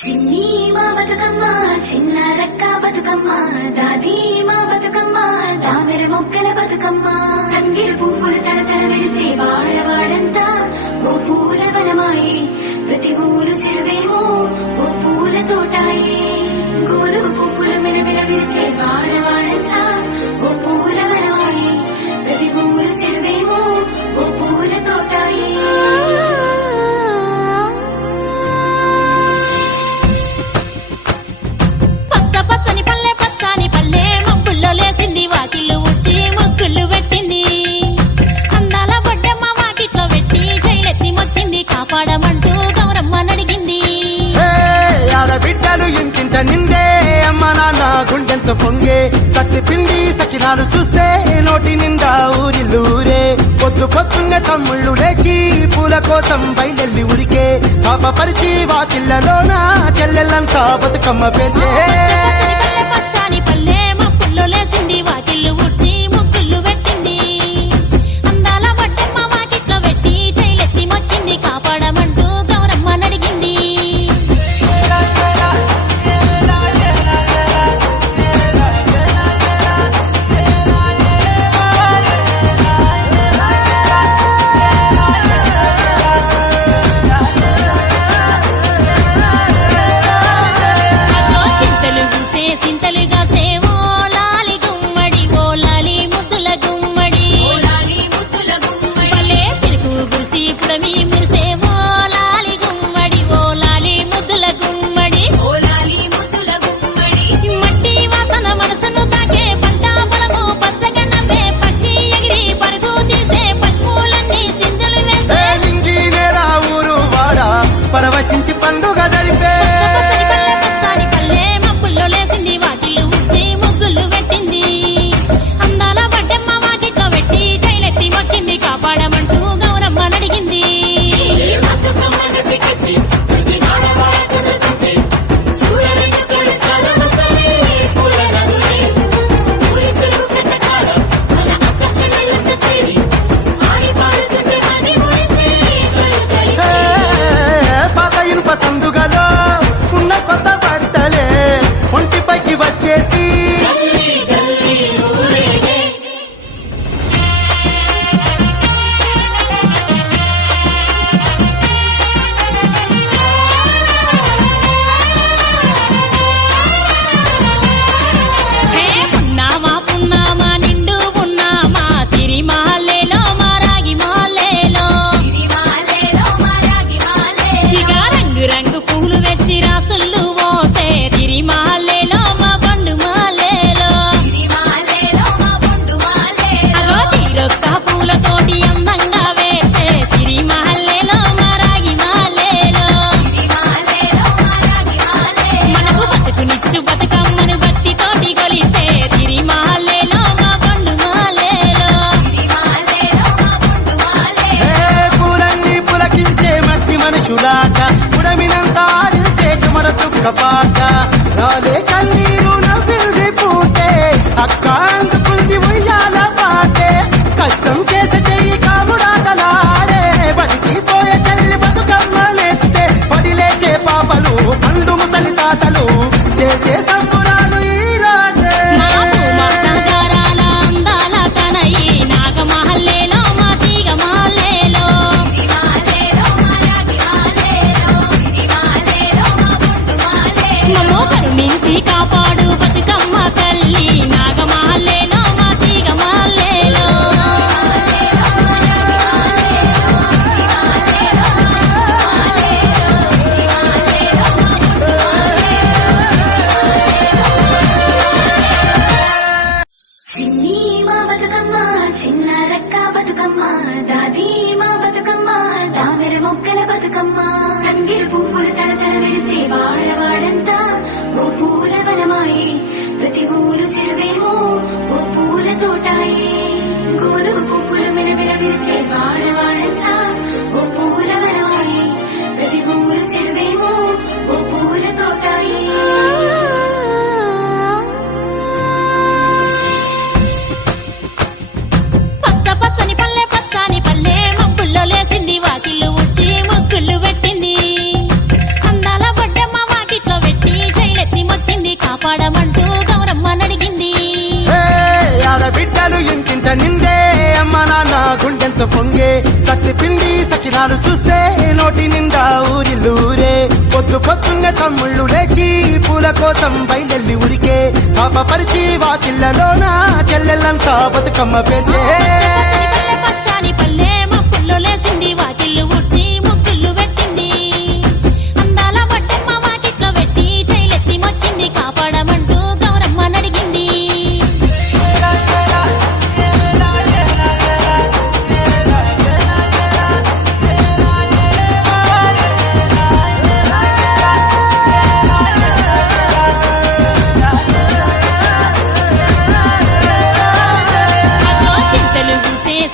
చిన్ని మా బతుకమ్మ చిన్న రక్క బతుకమ్మ దాది మా బతుకమ్మ దామెర మొక్కల బతుకమ్మ తంగిడు పువ్వులు తలతల వెలిసే వాడవాడంతా ఓ పూల వనమాయే ప్రతి ఊలు చెరువేమో ఓ పూల తోటాయే గోరు పువ్వులు మెలమెల వెలిసే వాడవాడంతా ఓ పూల వనమాయే ప్రతి ఊలు చెరువేమో ఓ పూల తోటాయే పచ్చని పల్లె పచ్చని పల్లె మబ్బుల్లో లేసింది వాకిళ్ళు ఉచ్చి ముగ్గులు పెట్టింది అందాల బొడ్డమ్మ వాకిట్లో పెట్టి జైలెత్తి మొక్కింది కాపాడమంటూ గౌరమ్మ నడిగింది ఆడబిడ్డలు ఇంటింట నిందే అమ్మ నాన్న గుండెంతో పొంగే సత్తి పిండి సకినాలు చూస్తే నోటి నిండా ఊరిల్లూరే పొద్దు పొద్దున్నే తమ్ముళ్ళు లేచి పూల కోసం బయలెల్లి ఉరికే శాపపరిచి వాకిళ్లలోన చెల్లెళ్ళంతా బతుకమ్మ పేర్లే పచ్చని పల్లె మబ్బుల్లో లేసింది వాకిళ్ళు ఉచ్చి ముగ్గులు పెట్టింది అందాల బొడ్డమ్మ వాకిట్లో పెట్టి జైలెత్తి మొక్కింది కాపాడమంటూ గౌరమ్మ నడిగింది చింతలుగా సేవో లాలి గుమ్మడి ఓ లాలి ముద్దుల గుమ్మడి పల్లె సిరుకు గురిసి పుడమి మురిసేవో లాలి గుమ్మడి ఓ లాలి ముద్దుల గుమ్మడి మట్టి వాసన మనసును తాకే పంట పొలము పచ్చగన్నమే పక్షి ఎగిరి పరుగు తీసే పశువులన్నీ సింధులు వేసే నింగి నేల ఊరు వాడ పరవశించి పండుగ జరిపే లేసింది వాకిళ్ళు ఉచ్చి ముగ్గులు పెట్టింది అందాల బడ్డమ్మ వాకిట్లో పెట్టి జైలెత్తి మొక్కింది కాపాడమంటూ గౌరమ్మ నడిగింది పాత ఇనుప సందుగలో ఉన్న కొత్త బట్టలే ఒంటిపైకి వచ్చేసి పున్నామా పున్నామా నిండు పున్నామా సిరిమాలేలో మా రాగి మాలేలో ఇక రంగు రంగు పూలు తెచ్చి రాసుళ్ళు పోసే సిరిమాలేలో మా బండు మాలేలో అగో తీరొక్క పూలతోటి అందంగా వేసే సిరిమాలేలో మా రాగి మాలేలో మనకు బతుకునిచ్చు బతుకమ్మను భక్తితోటి కొలిసే సిరిమాలేలో మా బండు మాలేలో పూలన్నీ పులకించే మట్టి మనుషులాట ఉడమినంతా ఆరించే చెమర చుక్క పాట రాలే కన్నీరు నవ్వింది పూటే అక్క అందుకుంది ఉయ్యాల పాటే కష్టం చేసే చెయ్యి కాముడాటలాడే బడికి పోయే చెల్లి బతుకమ్మలెత్తే పడిలేచే పాపలు పండు ముసలి తాతలు చేసే సంబురాలు ఈ రాజే మాతాగారాల అందాల తనయి నాగమహల్లేలో మా తీగ మాలేలో మమ్మో కరుణించి కాపాడు బతుకమ్మ తల్లి నాగమహల్లేలో మా తీగ మాలేలో చిన్ని మా బతుకమ్మ చిన్న రక్క బతుకమ్మ దాది మా బతుకమ్మ దామెర మొక్కల బతుకమ్మ తంగిడు పువ్వులు తలతల వెలిసే వాడవాడంతా ఓ పూల వనమాయే ప్రతి ఊలు చెరువేమో ఓ పూల తోటాయే గోరు పువ్వులు మెలమెల వెలిసే వాడవాడంతా ఓ పూల వనమాయే ప్రతి ఊలు చెరువేమో ఓ పూల తోటాయే పచ్చని పల్లె మబ్బుల్లో లేసింది వాకిళ్ళు ఉచ్చి ముగ్గులు పెట్టింది అందాల బొడ్డమ్మ వాకి నిందే అమ్మ నాన్న గుండెంతో పొంగే సత్తి పిండి సకినాలు చూస్తే నోటి నిండా ఊరిల్లూరే పొద్దున్నే తమ్ముళ్ళు లేచి పూల కోసం బయలెల్లి ఉరికే శాపపరిచి వాకిళ్లలోన చెల్లెళ్ళంతా బతుకమ్మ పేర్చే పచ్చాని పల్లె మప్పుల్లో లేసింది వాకిళ్ళు ఊడ్చి ముగ్గుళ్ళు పెట్టింది అందాల బొడ్డమ్మ వాకిట్లో పెట్టి జైలెత్తి మొచ్చింది కాపాడమంటూ గౌరమ్మ నడిగింది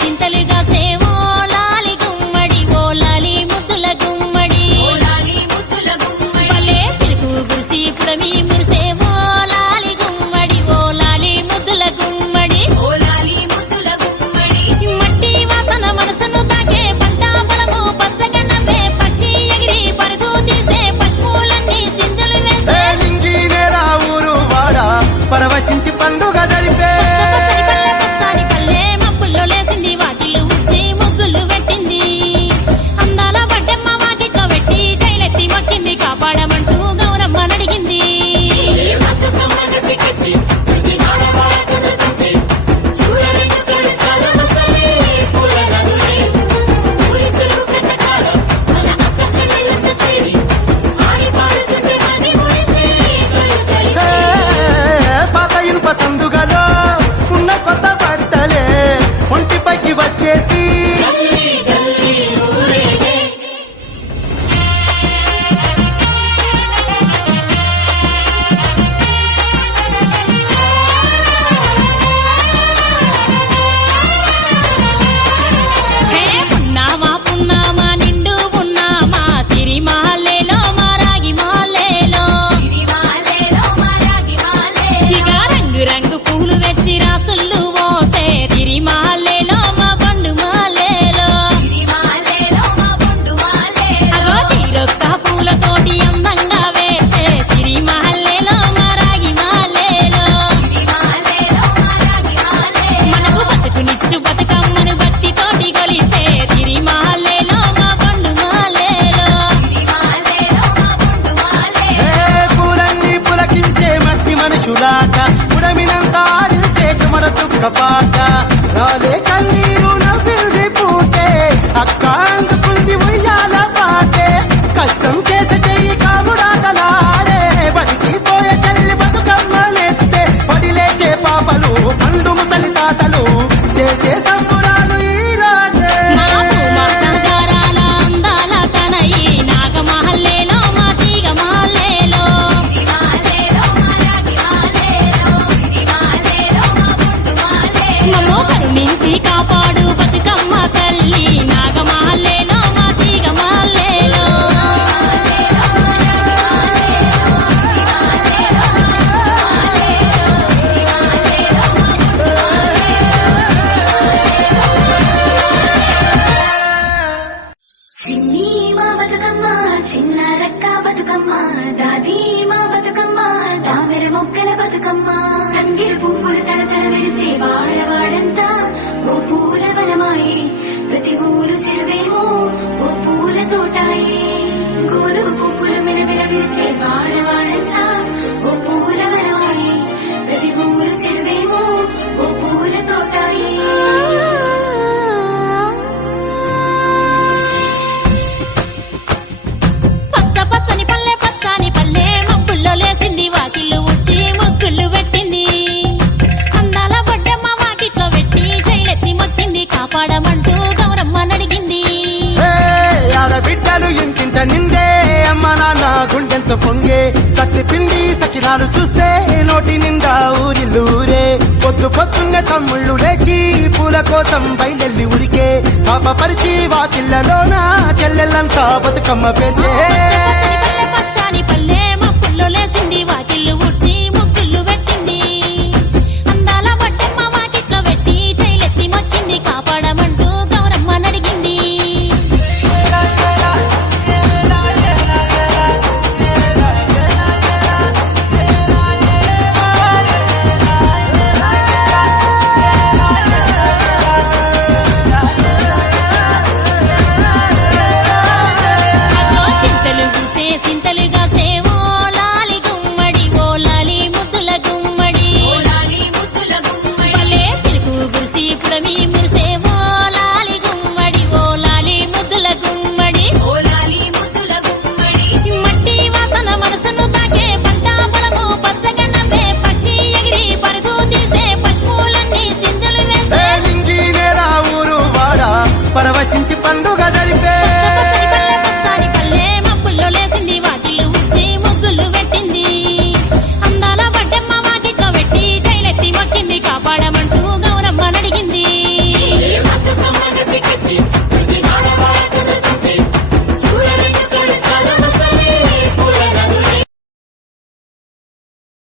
చింతలుగా సేవో లాలి గుమ్మడి ఓ లాలి ముద్దుల గుమ్మడి పల్లె చిలుకు గురిసి పుడమి మురిసేవో లాలి గుమ్మడి ఓ లాలి ముద్దుల గుమ్మడి మట్టి వాసన మనసును తాకే పంట బలము పచ్చగన్నమే పక్షి ఎగిరి పరుగు తీసే పశువులన్నీ సింధులు వేసే నింగి నేల ఊరు వాడ పరవశించి పండుగ జరిపే లేసింది వాకిళ్ళు ఉచ్చి ముగ్గులు పెట్టింది అందాల బడ్డమ్మ వాకిట్లో పెట్టి జైలెత్తి మొక్కింది కాపాడమంటూ గౌరమ్మ నడిగింది పాత ఇనుప సందుగలో ఉన్న కొత్త బట్టలే ఒంటిపైకి వచ్చేసి పున్నామా నిండు పున్నామా సిరిమాలేలో మా రాగి మాలేలో ఇక రంగు రంగు పూలు తెచ్చి రాసుళ్ళు పోసే సిరిమాలేలో మా పండు మాలేలో అగో తీరొక్క పూలతోటి అందంగా వేసే సిరిమాలేలో మా రాగి మాలేలో మనకు బతుకునిచ్చు బతుకమ్మను భక్తితోటి కొలిసే సిరిమాలేలో మా పండు మాలేలో పూలన్నీ పులకించే మట్టి మనుషులాట పుడమినంతా ఆడించే చెమడ తుక్క పాట రాలే కన్నీరు నవ్వింది పూటే అక్క అందుకుంది ఉయ్యాల పాటే కష్టం చేసే చెయ్యి కాముడాటలాడే బడికి పోయే చెల్లి బతుకమ్మలెత్తే పడిలేచే పాపలు పండు ముసలి తాతలు చేసే సంబురాలు ఈ రాజే సంగారాల అందాల తనయి నాగమహల్లేలో మా తీగ మాల్లేలో మమ్మో కరుణించి కాపాడు బతుకమ్మ తల్లి నాగమహల్లేలో మా తీగ మాల్లేలో చిన్ని మా బతుకమ్మ చిన్న రక్క బతుకమ్మ దాది మా బతుకమ్మ దామెర మొక్కల బతుకమ్మ తంగిడు పువ్వులు తడతడ వెలిసే వాడవాడంతా ఓ పూల వనమాయే ప్రతి ఊలు చెరువేమో ఓ పూల తోటాయే గోలు పువ్వులు మెలమెల వెలిసే వాడవాడంతా ఓ పూల వనమాయే ప్రతి ఊలు చెరువేమో ఓ పూల తోటాయే పచ్చని పల్లె మబ్బుల్లో లేసింది వాకిళ్ళు ఊడ్చి ముగ్గుళ్ళు పెట్టింది అందాల బొడ్డమ్మ వాకిట్లో పెట్టి జైలెత్తి మొచ్చింది కాపాడమంటూ గౌరమ్మ నడిగింది బిడ్డలు ఇంటింట నిందే అమ్మ నాన్న గుండెంతో పొంగే సత్తి పిండి సకినాలు చూస్తే నోటి నిండా ఊరిల్లూరే పొద్దున్నే తమ్ముళ్ళు లేచి పూల కోసం బయలెల్లి ఉరికే శాపపరిచి వాకిళ్లలోన చెల్లెళ్ళంతా బతుకమ్మ పేర్చే